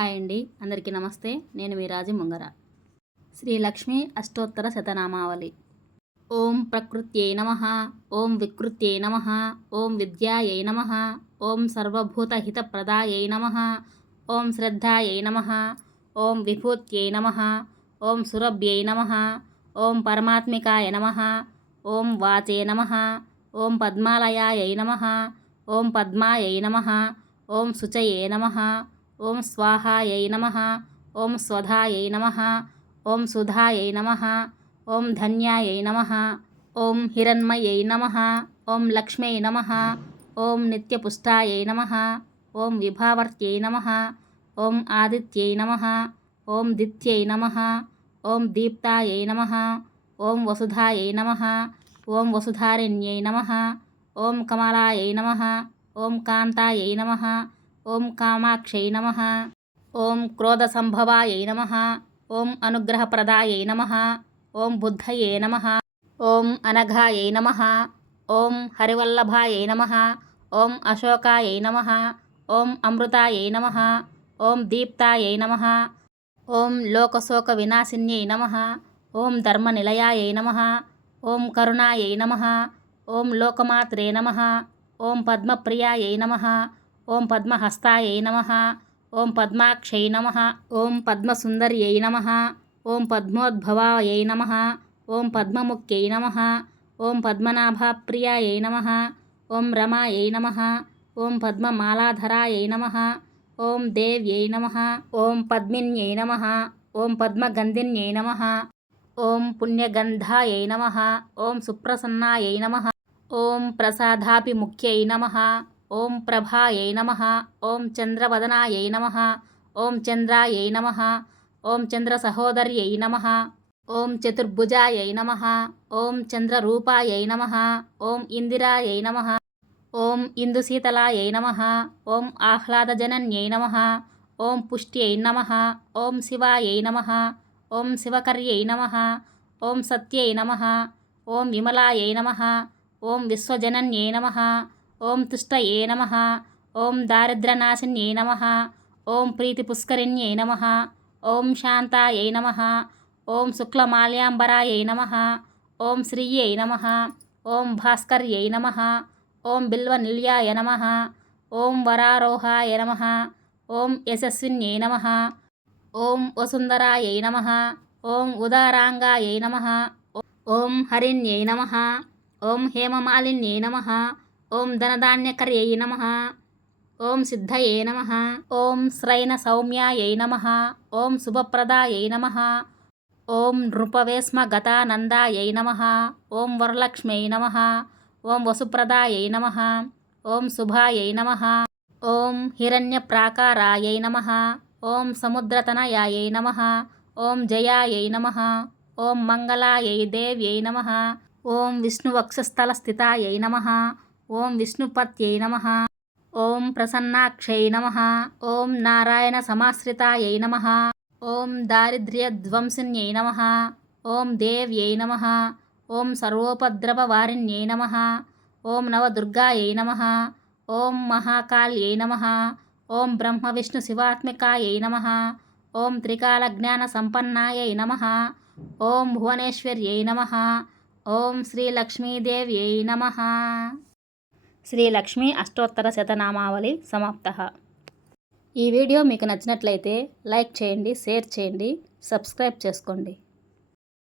Hi అండి అందరికీ నమస్తే నేను మీ రాజు ముంగర శ్రీ లక్ష్మి అష్టోత్తర శతనామావళి ఓం ప్రకృత్యై నమ ఓం వికృత్యై నమ ఓం విద్యాయై నమ ఓం సర్వభూతహితప్రదాయై నమ ఓం శ్రద్ధాయై నమ ఓం విభూత్యై నమ ఓం సురభ్యై నమ ఓం పరమాత్మికాయ నమ ఓం వాచే నమ ఓం పద్మాలయాయై నమ ఓం పద్మాయై నమ ఓం శుచయే నమ ఓం స్వాహాయై నమ ఓం స్వధాయై నమ ఓం సుధాయై నమ ఓం ధన్యాయై నమ ఓం హిరణ్మయై నమ ఓం లక్ష్మై నమ ఓం నిత్యపుష్టాయై నమ ఓం విభావర్త్యై నమ ఓం ఆదిత్యై నమ ఓం దిత్యై నమ ఓం దీప్తాయై నమ ఓం వసుధాయై నమ ఓం వసుధారిణ్యై నమ ఓం కమలాయై నమ ఓం కాంతాయై నమ ఓం కామాక్షై నమ ఓం క్రోధ సంభవాయై నమ ఓం అనుగ్రహప్రదాయై నమ ఓం బుద్ధయే నమ ఓం అనఘాయై నమ ఓం హరివల్లభాయై నమ ఓం అశోకాయై నమ ఓం అమృతాయై నమ ఓం దీప్తాయై నమ ఓం లోకశోక వినాశిన్యై నమ ఓం ధర్మనిలయాయై నమ ఓం కరుణాయై నమ ఓం లోకమాత్రే నమ ఓం పద్మప్రియాయై నమ ఓం పద్మహస్తాయై నమ ఓం పద్మాక్షై నమ ఓం పద్మసుందర్యై నమ ఓం పద్మోద్భవాయై నమ ఓం పద్మముఖ్యై నమ ఓం పద్మనాభప్రియాయై నమ ఓం రమాయై నమ ఓం పద్మమాలాధరాయై నమ ఓం దేవ్యై నమ ఓం పద్మిన్యై నమ ఓం పద్మగంధిన్యై నమ ఓం పుణ్యగంధాయై నమ ఓం సుప్రసన్నాయై నమ ఓం ప్రసాదాభిముఖ్యై నమ ఓం ప్రభాయై నమ ఓం చంద్రవదనాయై నమ ఓం చంద్రాయై నమ ఓం చంద్ర సహోదర్యై నమ ఓం చతుర్భుజాయై నమ ఓం చంద్రరూపాయై నమ ఓం ఇందిరాయై నమ ఓం ఇందుశీతలాయై నమ ఓం ఆహ్లాదజనన్యై నమ ఓం పుష్ట్యై నమ ఓం శివాయై నమ ఓం శివకర్యై నమ ఓం సత్యై నమ ఓం విమలాయై నమ ఓం విశ్వజనన్యై నమ ఓం తుష్టయే నమ ఓం దారిద్ర్యనాశిన్యై నమ ఓం ప్రీతి ప్రీతిపుష్కరిణ్యై నమ ఓం శాంతాయై నమ ఓం శుక్లమాల్యాంబరాయై నమ ఓం శ్రీయై నమ ఓం భాస్కర్యై నమ ఓం బిల్వనిల్యాయ నమ ఓం వరారోహాయ నమ ఓం యశస్విన్యై నమ ఓం వసుంధరాయై నమ ఓం ఉదారాంగాయై నమ ఓం హరిణ్యై నమ ఓం హేమమాలిన్యై నమ ఓం ధనధాన్యకర్యై నమ ఓం సిద్ధయే నమ ఓం శ్రైన సౌమ్యాయై నమ ఓం శుభప్రదాయై నమ ఓం నృపవేస్మగతానందాయై నమ ఓం వరలక్ష్మ్యై నమ ఓం వసుప్రదాయై నమ ఓం శుభాయై నమ ఓం హిరణ్యప్రాకారాయై నమ ఓం సముద్రతనయాయై నమ ఓం జయాయై నమ ఓం మంగళాయై దేవ్యై నమ ఓం విష్ణువక్షస్థలస్థితాయై నమ ఓం విష్ణుపత్యై నమ ఓం ప్రసన్నాక్షై నమ ఓం నారాయణ సమాశ్రితాయై నమ ఓం దారిద్ర్యధ్వంసిన్యై నమ ఓం దేవ్యై నమ ఓం సర్వోపద్రవవారిణ్యై నమ ఓం నవదుర్గాయై నమ ఓం మహాకాళ్యై నమ ఓం బ్రహ్మ విష్ణు శివాత్మికాయై నమ ఓం త్రికాల జ్ఞాన సంపన్నాయై నమ ఓం భువనేశ్వర్యై నమ ఓం శ్రీలక్ష్మీదేవ్యై నమ శ్రీలక్ష్మీ అష్టోత్తర శతనామావళి సమాప్త. ఈ వీడియో మీకు నచ్చినట్లయితే లైక్ చేయండి షేర్ చేయండి సబ్స్క్రైబ్ చేసుకోండి.